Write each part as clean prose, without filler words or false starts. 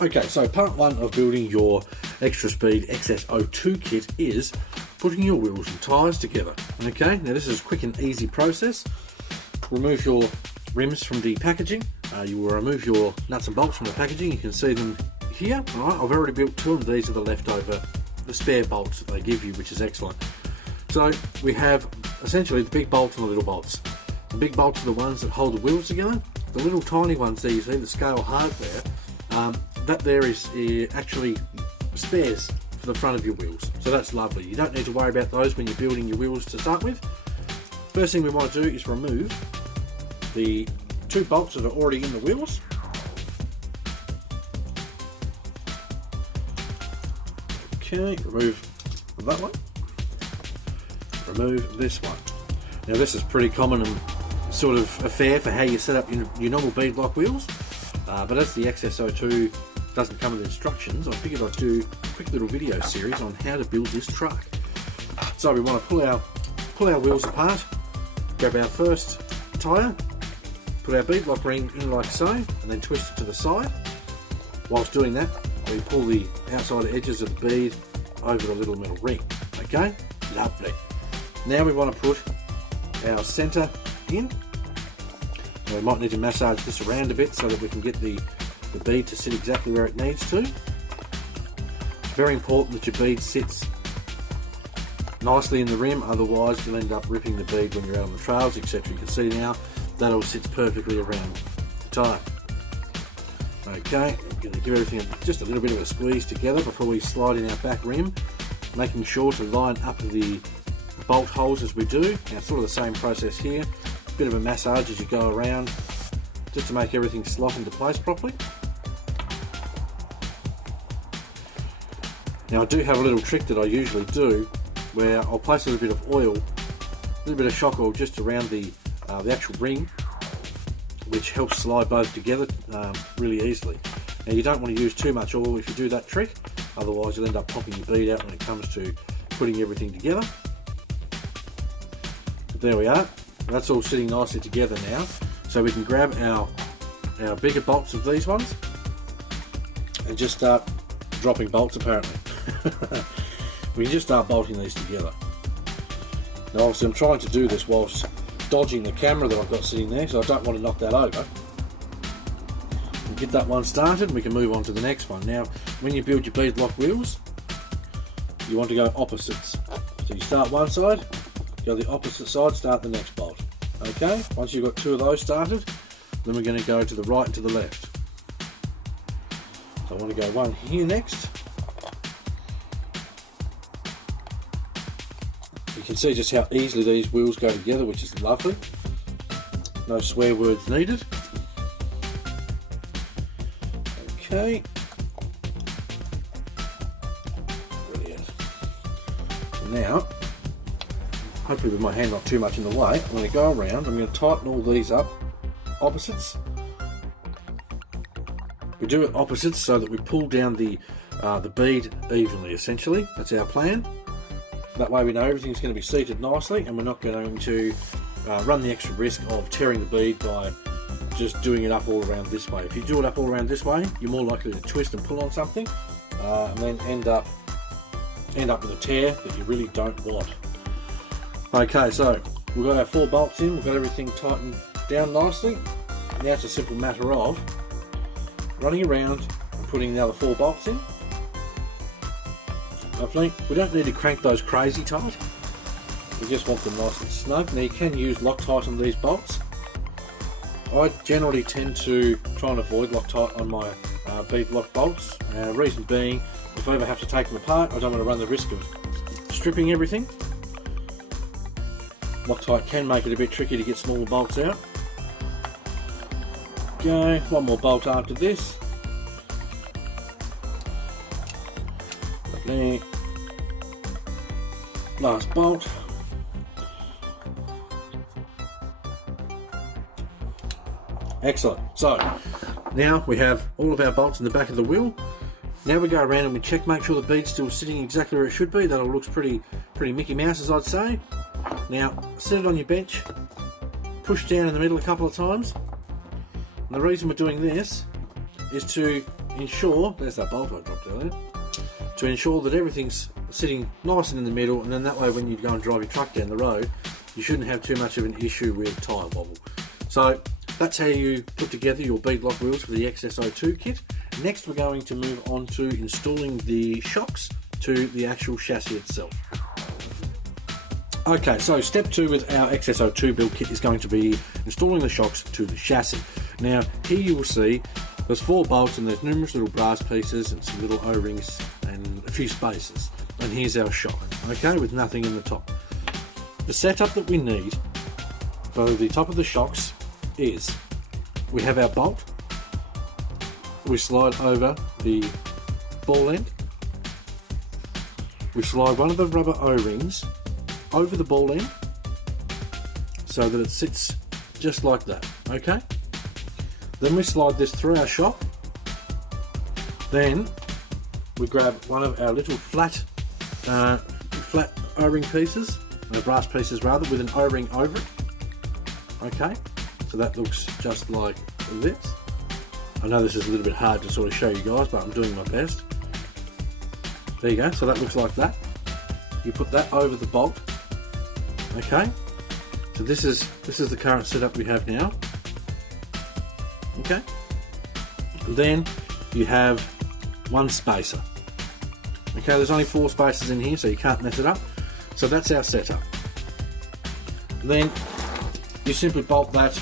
Okay, so part one of building your Xtra Speed XS02 kit is putting your wheels and tyres together. Okay, now this is a quick and easy process. Remove your rims from the packaging. You will remove your nuts and bolts from the packaging. You can see them here. All right, I've already built two of these are the leftover, the spare bolts that they give you, which is excellent. So we have essentially the big bolts and the little bolts. The big bolts are the ones that hold the wheels together. The little tiny ones there, you see the scale hard there, that there is actually spares for the front of your wheels. So that's lovely. You don't need to worry about those when you're building your wheels to start with. First thing we want to do is remove the two bolts that are already in the wheels. Okay, remove that one. Remove this one. Now this is pretty common and sort of affair for how you set up your normal bead-lock wheels, but as the XS02 doesn't come with instructions, I figured I'd do a quick little video series on how to build this truck. So we want to pull our wheels apart, grab our first tyre, put our bead-lock ring in like so, and then twist it to the side. Whilst doing that, we pull the outside edges of the bead over the little metal ring. Okay, lovely. Now we want to put our centre in. Now we might need to massage this around a bit so that we can get the bead to sit exactly where it needs to. It's very important that your bead sits nicely in the rim, otherwise you'll end up ripping the bead when you're out on the trails, etc. You can see now that all sits perfectly around the tyre. Okay, I'm going to give everything just a little bit of a squeeze together before we slide in our back rim, making sure to line up the bolt holes as we do. Now it's sort of the same process here, a bit of a massage as you go around just to make everything slot into place properly. Now I do have a little trick that I usually do where I'll place a little bit of oil, a little bit of shock oil just around the actual ring, which helps slide both together really easily. Now you don't want to use too much oil if you do that trick, otherwise you'll end up popping your bead out when it comes to putting everything together. But there we are, that's all sitting nicely together now, so we can grab our bigger bolts of these ones and just start dropping bolts apparently. We can just start bolting these together. Now obviously I'm trying to do this whilst dodging the camera that I've got sitting there, so I don't want to knock that over. We'll get that one started and we can move on to the next one. Now when you build your bead-lock wheels, you want to go opposites. So you start one side, go the opposite side, start the next bolt. Okay, once you've got two of those started, then we're going to go to the right and to the left. So I want to go one here next. You can see just how easily these wheels go together, which is lovely. No swear words needed. Okay. Brilliant. Now, hopefully with my hand not too much in the way, I'm going to go around, I'm going to tighten all these up, opposites. We do it opposites so that we pull down the bead evenly, essentially. That's our plan. That way we know everything's going to be seated nicely and we're not going to run the extra risk of tearing the bead by just doing it up all around this way. If you do it up all around this way, you're more likely to twist and pull on something and then end up with a tear that you really don't want. Okay, so we've got our 4 bolts in, we've got everything tightened down nicely. Now it's a simple matter of running around and putting the other 4 bolts in. Lovely. We don't need to crank those crazy tight, we just want them nice and snug. Now you can use Loctite on these bolts. I generally tend to try and avoid Loctite on my bead-lock bolts. Reason being, if I ever have to take them apart, I don't want to run the risk of stripping everything. Loctite can make it a bit tricky to get smaller bolts out. Okay, one more bolt after this. Lovely. Last bolt. Excellent. So now we have all of our bolts in the back of the wheel. Now we go around and we check, make sure the bead's still sitting exactly where it should be. That all looks pretty Mickey Mouse, as I'd say. Now set it on your bench, push down in the middle a couple of times. And the reason we're doing this is to ensure, there's that bolt I dropped earlier, to ensure that everything's sitting nice and in the middle, and then that way when you go and drive your truck down the road, you shouldn't have too much of an issue with tyre wobble. So that's how you put together your bead lock wheels for the XS02 kit. Next we're going to move on to installing the shocks to the actual chassis itself. Okay, so step 2 with our XS02 build kit is going to be installing the shocks to the chassis. Now here you will see there's 4 bolts and there's numerous little brass pieces and some little O-rings and a few spacers. And here's our shock, okay, with nothing in the top. The setup that we need for the top of the shocks is we have our bolt, we slide over the ball end, we slide one of the rubber O-rings over the ball end so that it sits just like that, okay? Then we slide this through our shock, then we grab one of our little flat O-ring pieces, brass pieces rather, with an O-ring over it, okay? So that looks just like this. I know this is a little bit hard to sort of show you guys, but I'm doing my best. There you go, so that looks like that. You put that over the bolt, okay? So this is the current setup we have now, okay? Then you have one spacer. Okay, there's only 4 spacers in here, so you can't mess it up. So that's our setup. Then you simply bolt that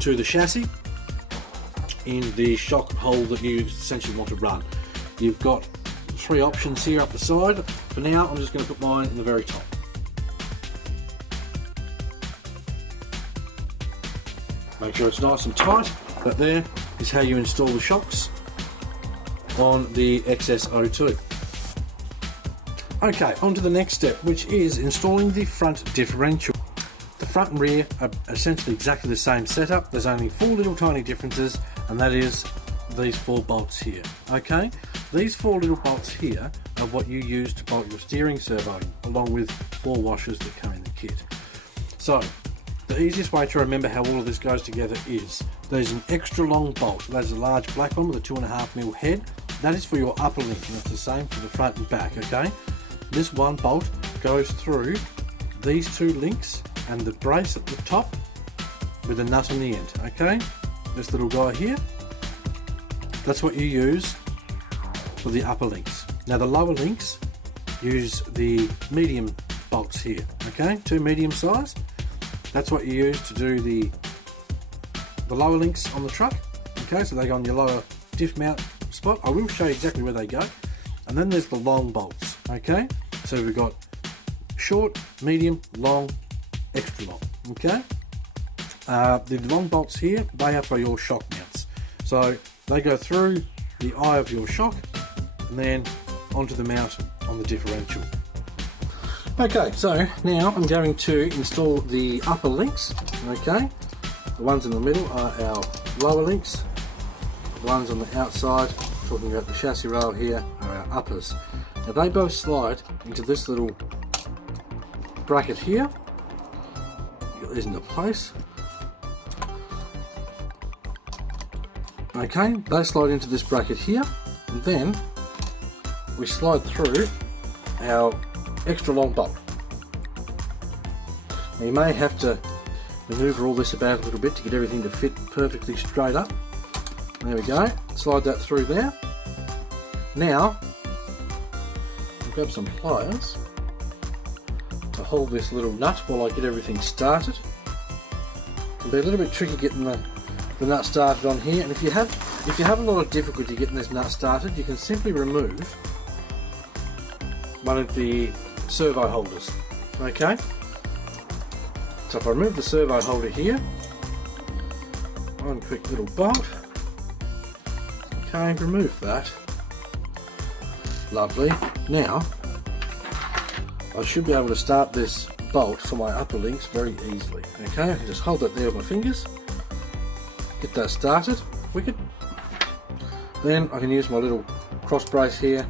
to the chassis in the shock hole that you essentially want to run. You've got 3 options here up the side. For now, I'm just going to put mine in the very top. Make sure it's nice and tight. But there is how you install the shocks on the XS02. Okay, on to the next step, which is installing the front differential. The front and rear are essentially exactly the same setup. There's only 4 little tiny differences, and that is these 4 bolts here. Okay, these 4 little bolts here are what you use to bolt your steering servo, along with 4 washers that come in the kit. So the easiest way to remember how all of this goes together is there's an extra long bolt. That is a large black one with a 2.5mm head. That is for your upper link, and it's the same for the front and back. Okay, this one bolt goes through these 2 links and the brace at the top with a nut on the end. Okay, this little guy here, that's what you use for the upper links. Now the lower links use the medium bolts here. Okay, 2 medium size. That's what you use to do the lower links on the truck. Okay, so they go on your lower diff mount spot. I will show you exactly where they go. And then there's the long bolts. Okay, so we've got short, medium, long, extra long. Okay, the long bolts here, they are for your shock mounts. So they go through the eye of your shock and then onto the mount on the differential. Okay, so now I'm going to install the upper links. Okay, the ones in the middle are our lower links. The ones on the outside, talking about the chassis rail here, are our uppers. Now they both slide into this little bracket here. Get these into place. Okay, they slide into this bracket here, and then we slide through our extra long bolt. Now you may have to maneuver all this about a little bit to get everything to fit perfectly straight up. There we go, slide that through there. Now I'll grab some pliers to hold this little nut while I get everything started. It can be a little bit tricky getting the nut started on here, and if you have a lot of difficulty getting this nut started, you can simply remove one of the servo holders. Okay, so if I remove the servo holder here, one quick little bolt, okay, remove that. Lovely. Now I should be able to start this bolt for my upper links very easily. Okay, I can just hold that there with my fingers, get that started, wicked. Then I can use my little cross brace here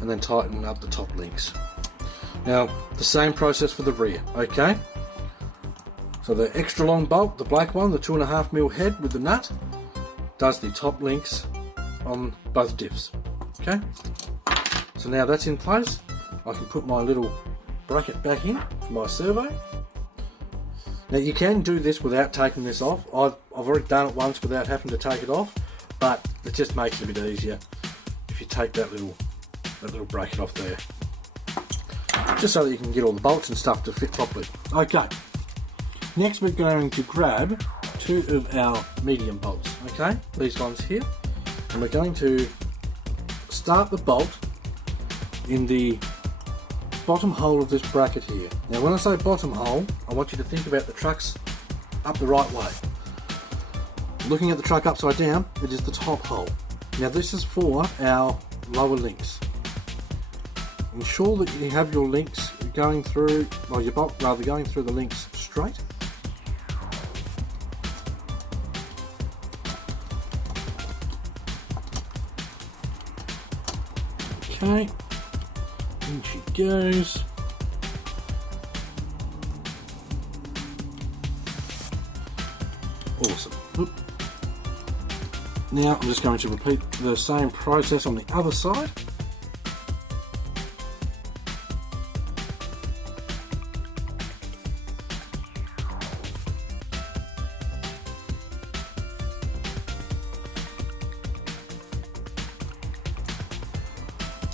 and then tighten up the top links. Now the same process for the rear. Okay, so the extra long bolt, the black one, the 2.5mm head with the nut, does the top links on both diffs. Okay, so now that's in place, I can put my little bracket back in for my servo. Now you can do this without taking this off. I've already done it once without having to take it off, but it just makes it a bit easier if you take that little bracket off there, just so that you can get all the bolts and stuff to fit properly. Okay, next we're going to grab two of our medium bolts, okay, these ones here, and we're going to start the bolt in the bottom hole of this bracket here. Now when I say bottom hole, I want you to think about the trucks up the right way. Looking at the truck upside down, it is the top hole. Now this is for our lower links. Ensure that you have your links going through, or your bolt rather, going through the links straight. Okay, in she goes. Awesome. Oop. Now I'm just going to repeat the same process on the other side.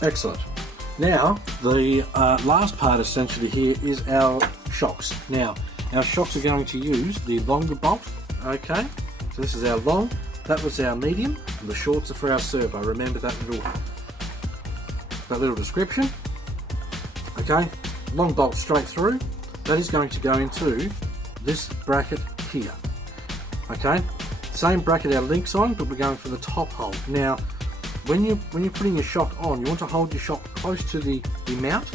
Excellent. Now the last part essentially here is our shocks. Now our shocks are going to use the longer bolt. Okay, so this is our long, that was our medium, and the shorts are for our servo. Remember that little description. Okay, long bolt straight through. That is going to go into this bracket here. Okay, same bracket our links on, but we're going for the top hole. Now when you're putting your shock on, you want to hold your shock close to the mount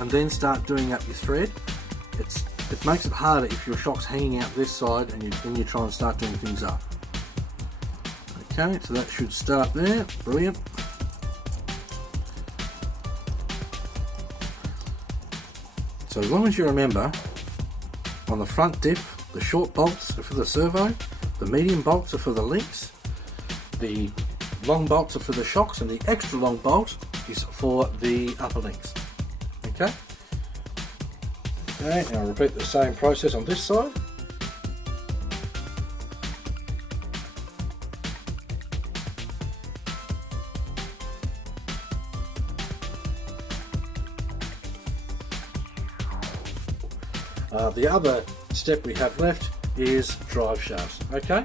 and then start doing up your thread. It makes it harder if your shock's hanging out this side and when you try and start doing things up. Okay, so that should start there. Brilliant. So as long as you remember, on the front diff, the short bolts are for the servo, the medium bolts are for the links, the long bolts are for the shocks, and the extra long bolt is for the upper links. Okay. Okay, now I'll repeat the same process on this side. The other step we have left is drive shafts. Okay,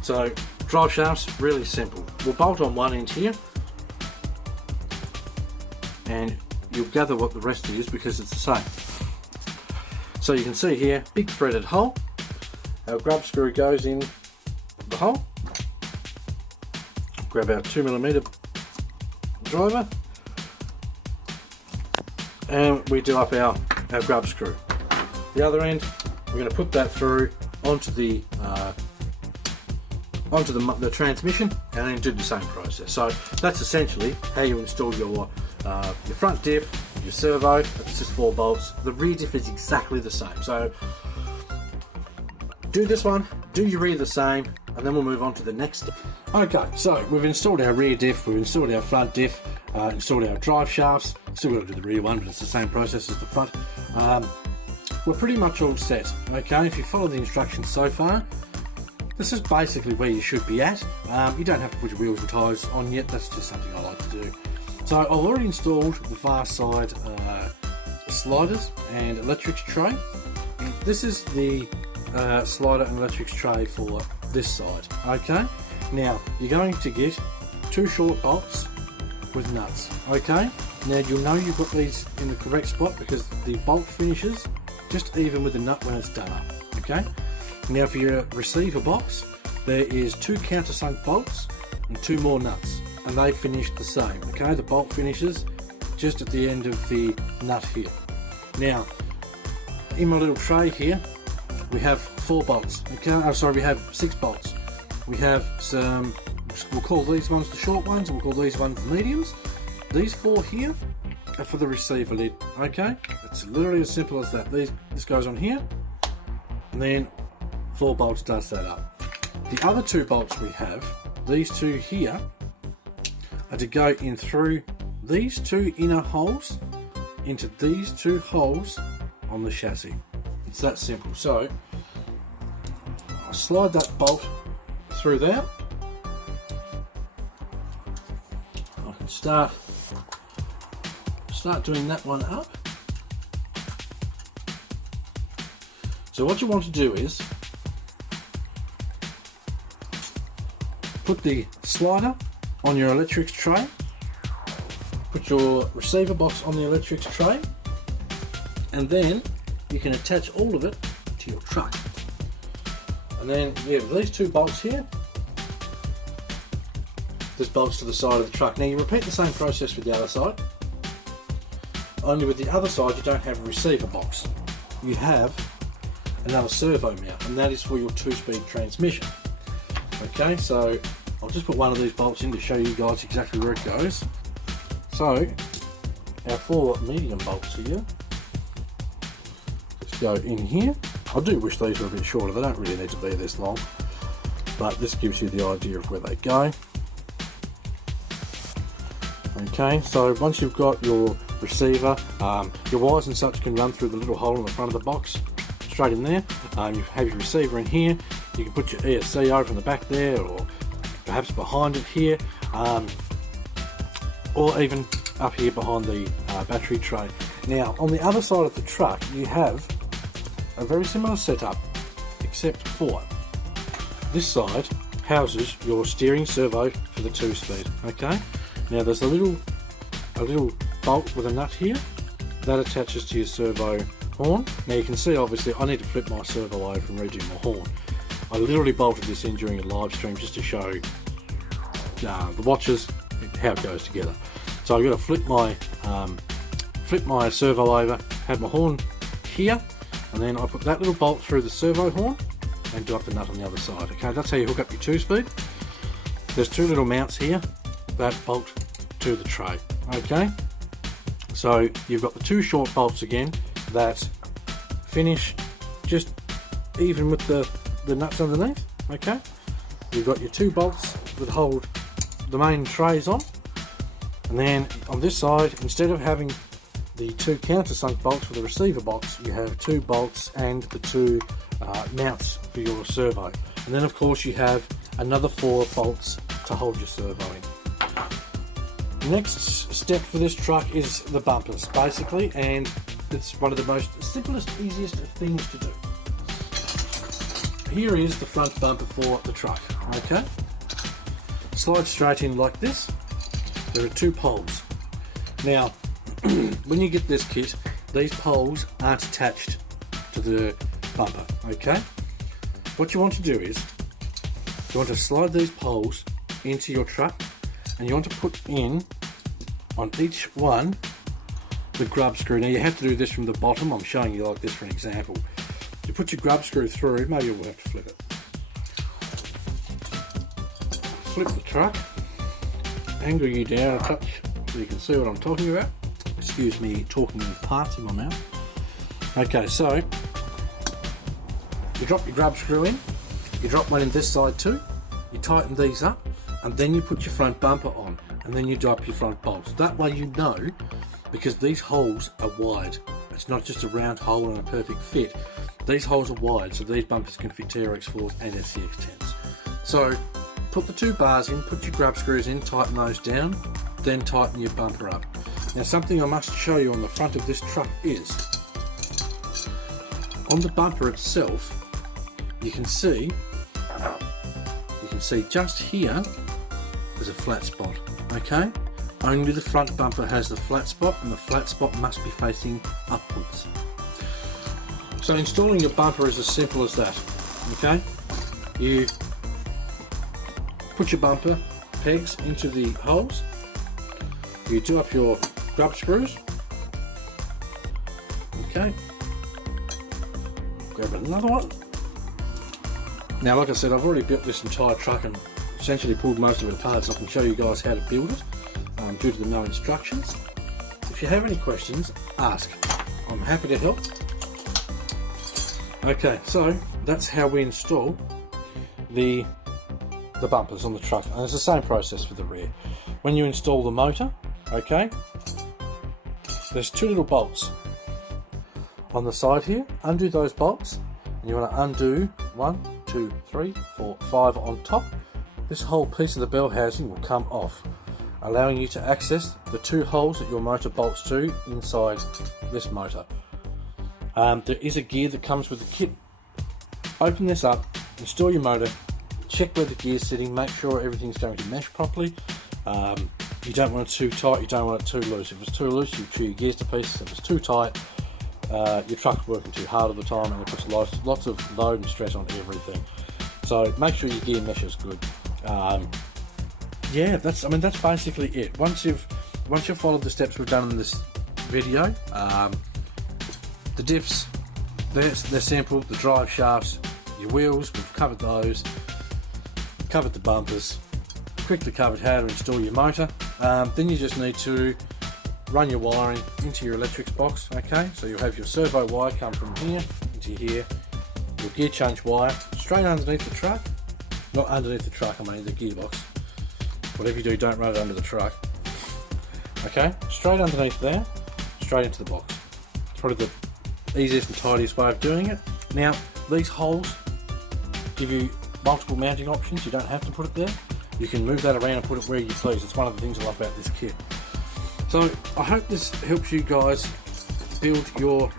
so drive shafts, really simple. We'll bolt on one end here, and you'll gather what the rest is because it's the same. So you can see here, big threaded hole. Our grub screw goes in the hole. Grab our 2mm driver, and we do up our grub screw. The other end, we're going to put that through onto the transmission, and then do the same process. So that's essentially how you install your front diff, your servo. It's just 4 bolts. The rear diff is exactly the same. So do this one, do your rear the same, and then we'll move on to the next step. Okay, so we've installed our rear diff, we've installed our front diff, installed our drive shafts. Still got to do the rear one, but it's the same process as the front. We're pretty much all set. Okay, if you follow the instructions so far, this is basically where you should be at. You don't have to put your wheels and tyres on yet, that's just something I like to do. So I've already installed the far side sliders and electrics tray. This is the slider and electrics tray for this side. Okay, now you're going to get 2 short bolts with nuts. Okay, now you'll know you've got these in the correct spot because the bolt finishes just even with the nut when it's done up. Okay, now for your receiver box, there is 2 countersunk bolts and 2 more nuts, and they finish the same. Okay, the bolt finishes just at the end of the nut here. Now in my little tray here we have 4 bolts. Okay, oh, sorry, we have 6 bolts. We have some, we'll call these ones the short ones, and we'll call these ones the mediums. These 4 here are for the receiver lid. Okay, it's literally as simple as that. This goes on here, and then 4 bolts does that up. The other 2 bolts we have these two here are to go in through these two inner holes into these two holes on the chassis. It's that simple. So I'll slide that bolt through there. I can start doing that one up. So what you want to do is put the slider on your electrics tray, put your receiver box on the electrics tray, and then you can attach all of it to your truck. And then you have these two bolts here. This bolts to the side of the truck. Now you repeat the same process with the other side, only with the other side you don't have a receiver box. You have another servo mount, and that is for your 2-speed transmission. Okay, so I'll just put one of these bolts in to show you guys exactly where it goes. So our 4 medium bolts here just go in here. I do wish these were a bit shorter, they don't really need to be this long, but this gives you the idea of where they go. Okay, so once you've got your receiver, your wires and such can run through the little hole in the front of the box, straight in there. You have your receiver in here, you can put your ESC over in the back there, or perhaps behind it here, or even up here behind the battery tray. Now on the other side of the truck you have a very similar setup, except for this side houses your steering servo for the 2-speed. Okay, now there's a little bolt with a nut here that attaches to your servo horn. Now you can see obviously I need to flip my servo over and redo my horn. I literally bolted this in during a live stream just to show the watchers how it goes together. So I've got to flip my servo over, have my horn here, and then I put that little bolt through the servo horn and do up the nut on the other side. Okay, that's how you hook up your 2-speed. There's 2 little mounts here that bolt to the tray. Okay, so you've got the 2 short bolts again that finish just even with the nuts underneath. Okay, you've got your 2 bolts that hold the main trays on, and then on this side, instead of having the 2 countersunk bolts for the receiver box, you have 2 bolts and the 2 mounts for your servo, and then of course you have another 4 bolts to hold your servo in. Next step for this truck is the bumpers basically, and it's one of the most simplest, easiest of things to do. Here is the front bumper for the truck. Okay, slide straight in like this. There are 2 poles. Now when you get this kit, these poles aren't attached to the bumper. Okay, what you want to do is you want to slide these poles into your truck, and you want to put in on each one the grub screw. Now you have to do this from the bottom. I'm showing you like this for an example. You put your grub screw through, maybe we'll have to flip it. Flip the truck, angle you down a touch so you can see what I'm talking about. Excuse me talking with parts in my mouth. Okay, so you drop your grub screw in, you drop one in this side too, you tighten these up, and then you put your front bumper on, and then you do up your front bolts. That way you know, because these holes are wide. It's not just a round hole and a perfect fit. These holes are wide, so these bumpers can fit TRX4s and SCX10s. So put the 2 bars in, put your grub screws in, tighten those down, then tighten your bumper up. Now something I must show you on the front of this truck is, on the bumper itself, you can see just here there's a flat spot. Okay, only the front bumper has the flat spot, and the flat spot must be facing upwards. So installing your bumper is as simple as that. Okay, you put your bumper pegs into the holes, you do up your grub screws. Okay, grab another one. Now like I said, I've already built this entire truck and essentially pulled most of it apart, so I can show you guys how to build it due to the no instructions. If you have any questions, ask. I'm happy to help. Okay, so that's how we install the the bumpers on the truck, and it's the same process for the rear. When you install the motor, okay, there's two little bolts on the side here. Undo those bolts, and you want to undo 1, 2, 3, 4, 5 on top. This whole piece of the bell housing will come off, allowing you to access the two holes that your motor bolts to inside this motor. There is a gear that comes with the kit. Open this up, install your motor, check where the gear's sitting, make sure everything's going to mesh properly. You don't want it too tight, you don't want it too loose. If it's too loose, you chew your gears to pieces. If it's too tight, your truck's working too hard all the time, and it puts lots of load and stress on everything. So make sure your gear meshes good. Yeah, that's basically it. Once you've followed the steps we've done in this video, the diffs, they're simple. The drive shafts, your wheels, we've covered those. Covered the bumpers. Quickly covered how to install your motor. Then you just need to run your wiring into your electrics box. Okay, so you'll have your servo wire come from here into here. Your gear change wire straight underneath the truck. Not underneath the truck, I mean the gearbox. Whatever you do, don't run it under the truck. Okay, straight underneath there, straight into the box. It's probably the easiest and tidiest way of doing it. Now, these holes give you multiple mounting options. You don't have to put it there. You can move that around and put it where you please. It's one of the things I love about this kit. So I hope this helps you guys build your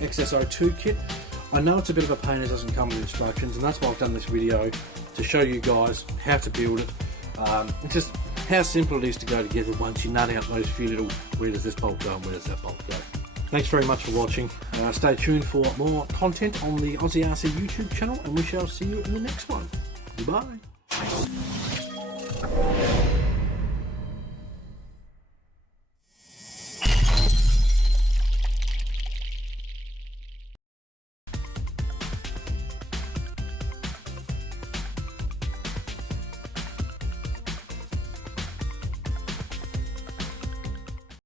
XS02 kit. I know it's a bit of a pain, it doesn't come with instructions, and that's why I've done this video, to show you guys how to build it, and just how simple it is to go together once you nut out those few little, where does this bolt go and where does that bolt go. Thanks very much for watching. Stay tuned for more content on the Aussie RC YouTube channel, and we shall see you in the next one. Goodbye.